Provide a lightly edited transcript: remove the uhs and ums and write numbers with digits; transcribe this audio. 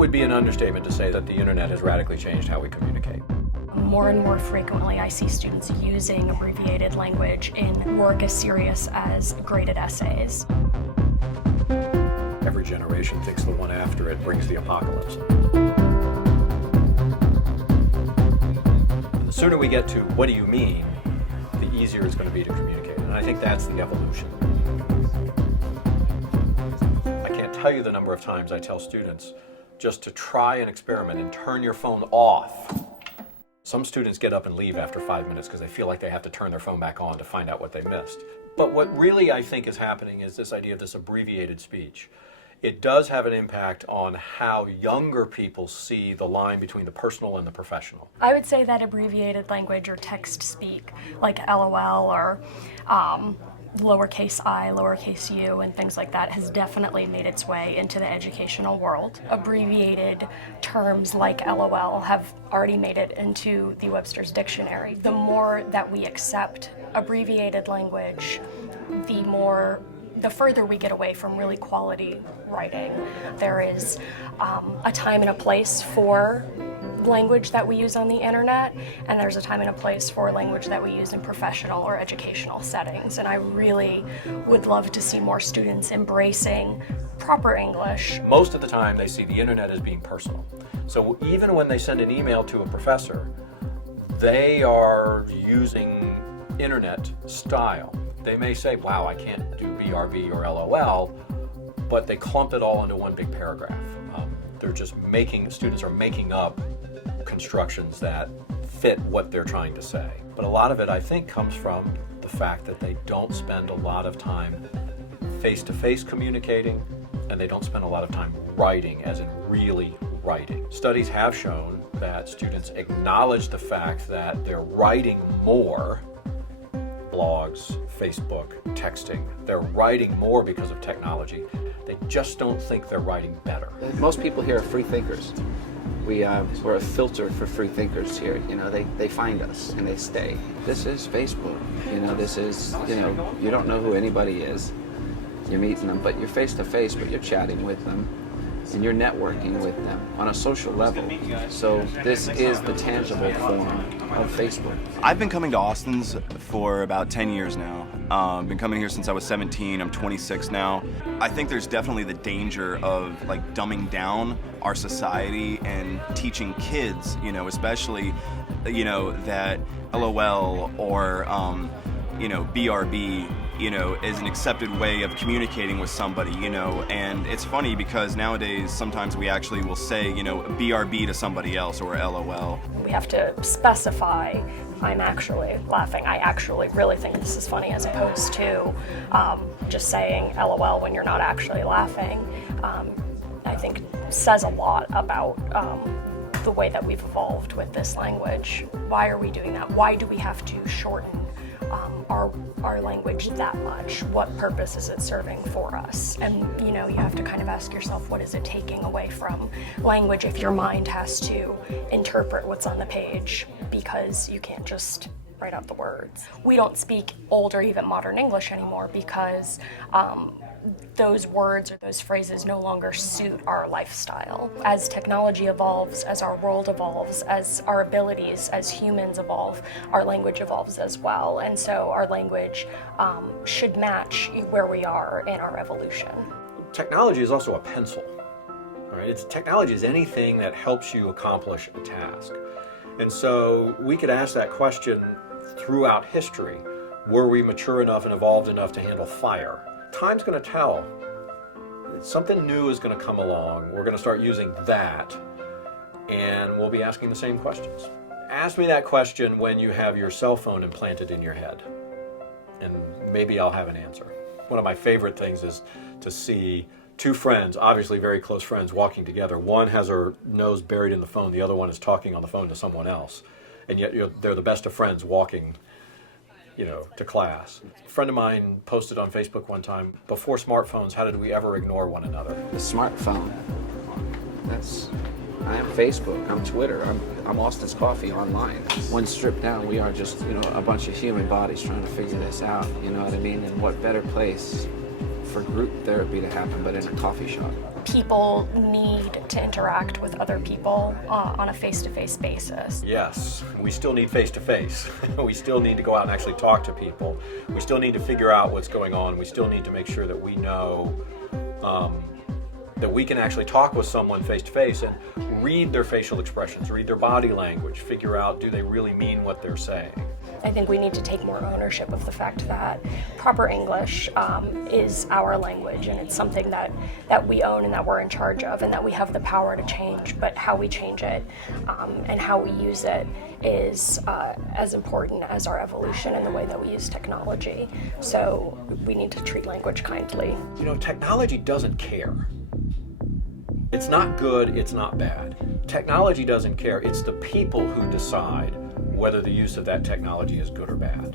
would be an understatement to say that the internet has radically changed how we communicate. More and more frequently, I see students using abbreviated language in work as serious as graded essays. Every generation thinks the one after it brings the apocalypse. The sooner we get to what do you mean, the easier it's going to be to communicate. And I think that's the evolution. I can't tell you the number of times I tell students just to try an experiment and turn your phone off. Some students get up and leave after 5 minutes because they feel like they have to turn their phone back on to find out what they missed. But what really I think is happening is this idea of this abbreviated speech. It does have an impact on how younger people see the line between the personal and the professional. I would say that abbreviated language or text speak, like LOL or lowercase I, lowercase u, and things like that, has definitely made its way into the educational world. Abbreviated terms like LOL have already made it into the Webster's Dictionary. The more that we accept abbreviated language, the further we get away from really quality writing. There is a time and a place for language that we use on the internet, and there's a time and a place for language that we use in professional or educational settings. And I really would love to see more students embracing proper English. Most of the time they see the internet as being personal. So even when they send an email to a professor, they are using internet style. They may say, wow, I can't do BRB or LOL, but they clump it all into one big paragraph. Students are making up constructions that fit what they're trying to say. But a lot of it, I think, comes from the fact that they don't spend a lot of time face-to-face communicating, and they don't spend a lot of time writing, as in really writing. Studies have shown that students acknowledge the fact that they're writing more. Blogs, Facebook, texting. They're writing more because of technology. They just don't think they're writing better. Most people here are free thinkers. We're a filter for free thinkers here. You know, they find us and they stay. This is Facebook. You know, this is, you don't know who anybody is. You're meeting them, but you're face to face, but you're chatting with them. And you're networking with them on a social level. So this is the tangible form of Facebook. I've been coming to Austin's for about 10 years now. Been coming here since I was 17. I'm 26 now. I think there's definitely the danger of like dumbing down our society and teaching kids, especially, that LOL or, BRB, is an accepted way of communicating with somebody, and it's funny because nowadays sometimes we actually will say, BRB to somebody else or LOL. We have to specify, I'm actually laughing, I actually really think this is funny, as opposed to just saying LOL when you're not actually laughing. I think says a lot about the way that we've evolved with this language. Why are we doing that? Why do we have to shorten our language that much? What purpose is it serving for us? And you have to kind of ask yourself, what is it taking away from language if your mind has to interpret what's on the page because you can't just write out the words? We don't speak old or even modern English anymore because those words or those phrases no longer suit our lifestyle. As technology evolves, as our world evolves, as our abilities as humans evolve, our language evolves as well. And so our language should match where we are in our evolution. Technology is also a pencil. Right? Technology is anything that helps you accomplish a task. And so we could ask that question throughout history. Were we mature enough and evolved enough to handle fire? Time's going to tell. Something new is going to come along. We're going to start using that, and we'll be asking the same questions. Ask me that question when you have your cell phone implanted in your head, and maybe I'll have an answer. One of my favorite things is to see two friends, obviously very close friends, walking together. One has her nose buried in the phone, the other one is talking on the phone to someone else, and yet they're the best of friends walking to class. A friend of mine posted on Facebook one time, before smartphones, how did we ever ignore one another? The smartphone. I am Facebook, I'm Twitter, I'm Austin's Coffee online. When stripped down, we are just, a bunch of human bodies trying to figure this out, you know what I mean? And what better place for group therapy to happen, but in a coffee shop. People need to interact with other people on a face-to-face basis. Yes, we still need face-to-face. We still need to go out and actually talk to people. We still need to figure out what's going on. We still need to make sure that we know that we can actually talk with someone face-to-face and read their facial expressions, read their body language, figure out, do they really mean what they're saying? I think we need to take more ownership of the fact that proper English is our language, and it's something that we own and that we're in charge of and that we have the power to change, but how we change it and how we use it is as important as our evolution and the way that we use technology. So we need to treat language kindly. You know, technology doesn't care. It's not good, it's not bad. Technology doesn't care. It's the people who decide whether the use of that technology is good or bad.